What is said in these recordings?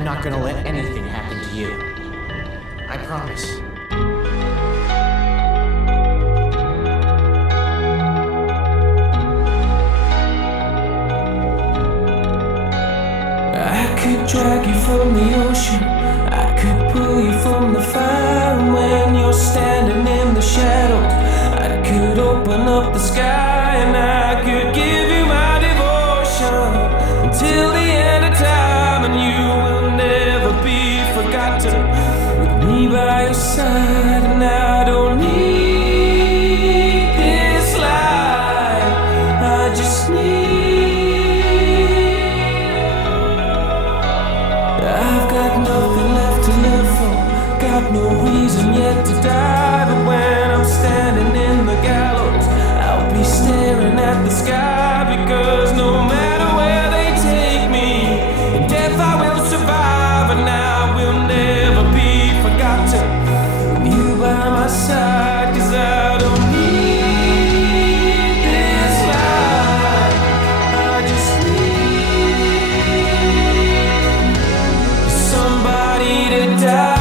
I'm not gonna let anything happen to you. I promise. I could drag you from the ocean, I could pull you from the fire. And when you're standing in the shadows, I could open up the sky. And I could give you my devotion until the end of time. And you will never be forgotten, with me by your side. And I don't need this life, I just need. I've got nothing left to live for, got no reason yet to die. But when I'm standing in the gallows, I'll be staring at the sky. Because no matter where they take me, in death I will survive. And I will never be forgotten, with you by my side. 'Cause I don't need this life, I just need somebody to die.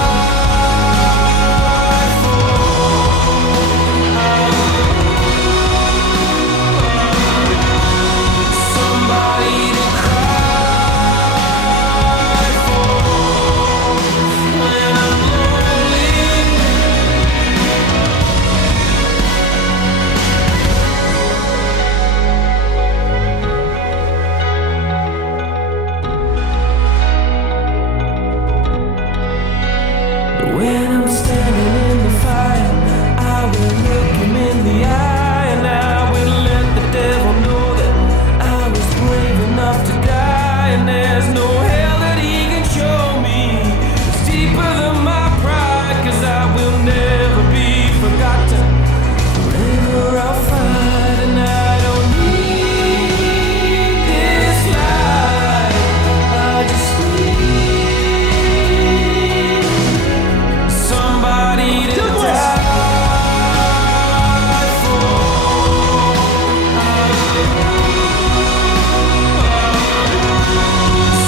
When I'm standing in the fire, I will look him in the eye. And I will let the devil know that I was brave enough to die. And there's no hell that he can show me, it's deeper than my pride. 'Cause I will never be forgotten, forever I'll fight. And I don't need this life, I just need somebody to die for.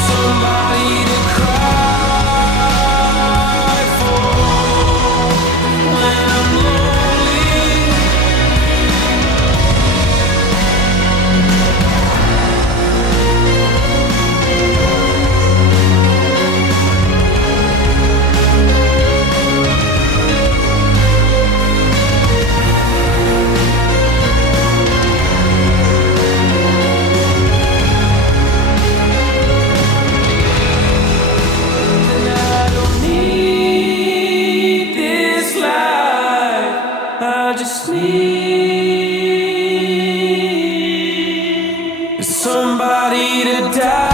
Somebody to cry for when I'm lonely. And I don't need this life, I just need somebody to die.